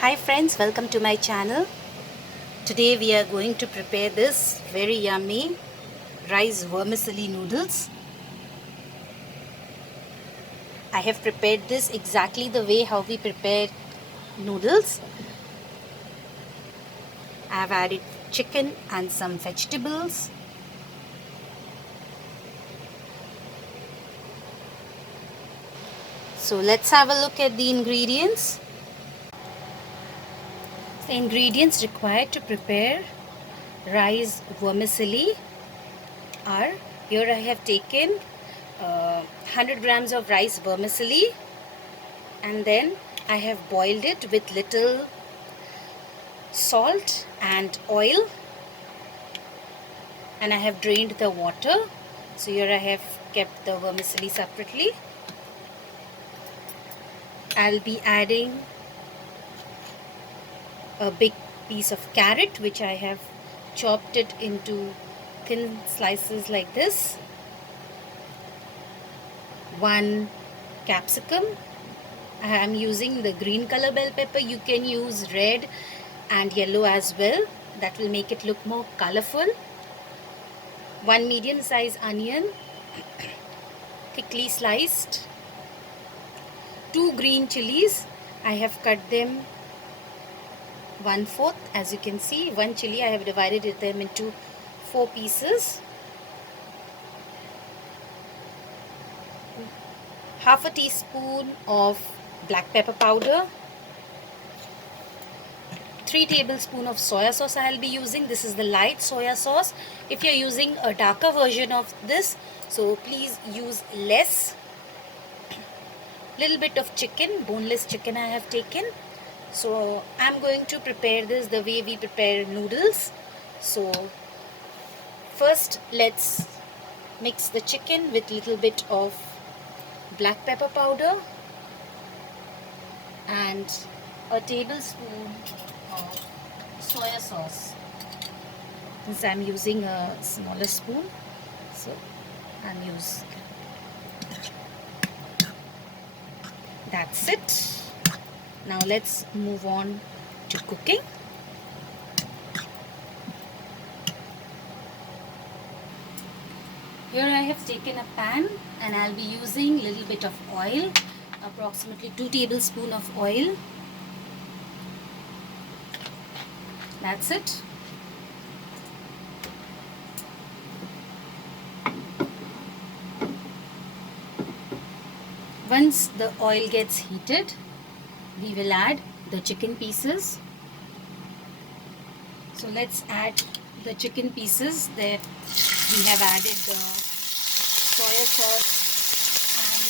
Hi friends, welcome to my channel. Today we are going to prepare this very yummy rice vermicelli noodles. I have prepared this exactly the way how we prepare noodles. I have added chicken and some vegetables. So let's have a look at the ingredients. The ingredients required to prepare rice vermicelli are, here I have taken 100 grams of rice vermicelli, and then I have boiled it with little salt and oil, and I have drained the water. So here I have kept the vermicelli separately. I'll be adding a big piece of carrot which I have chopped it into thin slices like this. 1 capsicum. I am using the green color bell pepper. You can use red and yellow as well. That will make it look more colorful. 1 medium size onion, thickly sliced. 2 green chilies. I have cut them 1/4. As you can see, 1 chili I have divided them into 4 pieces. Half a teaspoon of black pepper powder. 3 tablespoons of soya sauce I will be using. This is the light soya sauce. If you are using a darker version of this, so please use less. Little bit of chicken, boneless chicken I have taken. So I'm going to prepare this the way we prepare noodles. So first let's mix the chicken with little bit of black pepper powder and a tablespoon of soya sauce. Since I'm using a smaller spoon, so I'm using, that's it. Now let's move on to cooking. Here I have taken a pan and I'll be using little bit of oil, approximately 2 tablespoons of oil. That's it. Once the oil gets heated, we will add the chicken pieces. So let's add the chicken pieces. That we have added the soya sauce and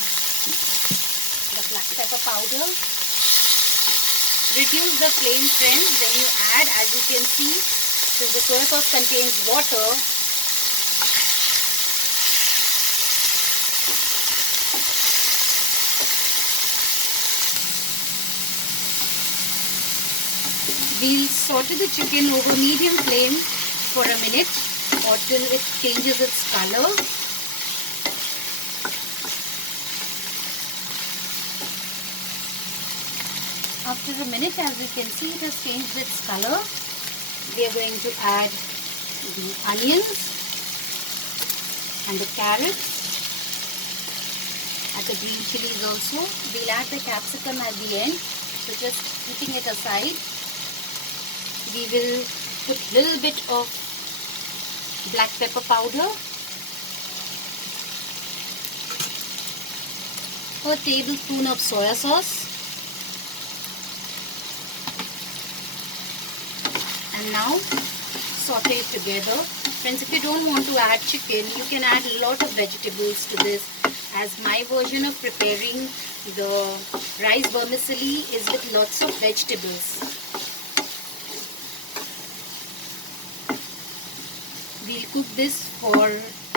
the black pepper powder. Reduce the flame, friends, when you add. As you can see, since the soya sauce contains water, we'll saute the chicken over medium flame for a minute or till it changes its color. After a minute, as you can see, it has changed its color. We are going to add the onions and the carrots and the green chilies also. We'll add the capsicum at the end. So just keeping it aside, we will put little bit of black pepper powder, a tablespoon of soya sauce, and now saute it together. Friends, if you don't want to add chicken, you can add a lot of vegetables to this, as my version of preparing the rice vermicelli is with lots of vegetables. We'll cook this for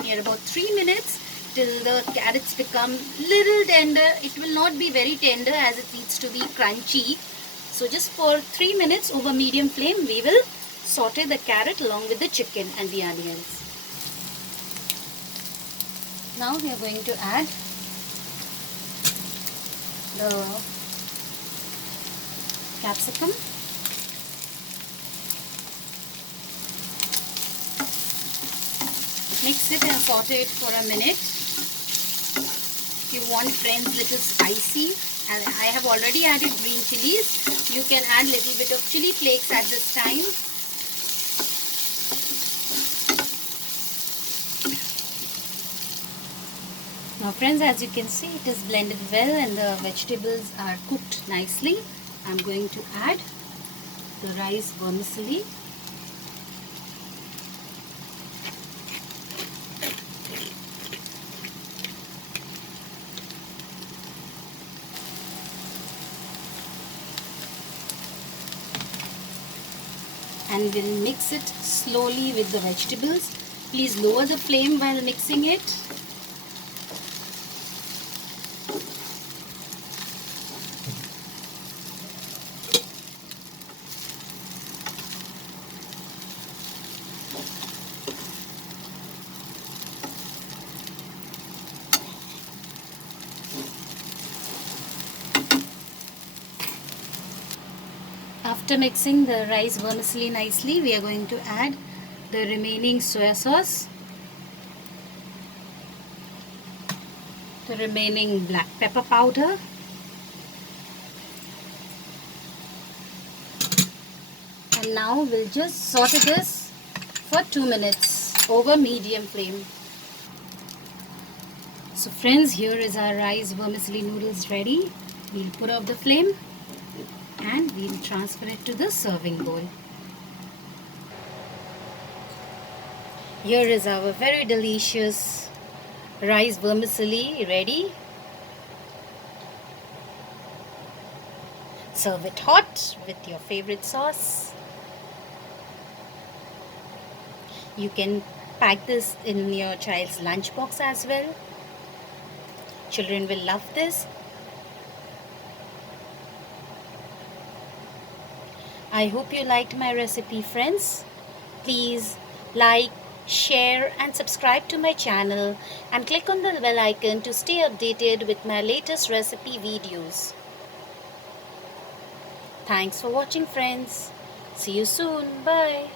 near about 3 minutes till the carrots become little tender. It will not be very tender as it needs to be crunchy. So just for 3 minutes over medium flame, we will saute the carrot along with the chicken and the onions. Now we are going to add the capsicum. Mix it and saute it for a minute. If you want friends little spicy, and I have already added green chilies, you can add little bit of chili flakes at this time. Now friends, as you can see, it is blended well and the vegetables are cooked nicely. I'm going to add the rice vermicelli. And we'll mix it slowly with the vegetables. Please lower the flame while mixing it. After mixing the rice vermicelli nicely, we are going to add the remaining soya sauce, the remaining black pepper powder, and now we'll just saute this for 2 minutes over medium flame. So friends, here is our rice vermicelli noodles ready. We'll put off the flame and we'll transfer it to the serving bowl. Here is our very delicious rice vermicelli ready. Serve it hot with your favorite sauce. You can pack this in your child's lunchbox as well. Children will love this. I hope you liked my recipe, friends. Please like, share and subscribe to my channel and click on the bell icon to stay updated with my latest recipe videos. Thanks for watching, friends. See you soon. Bye.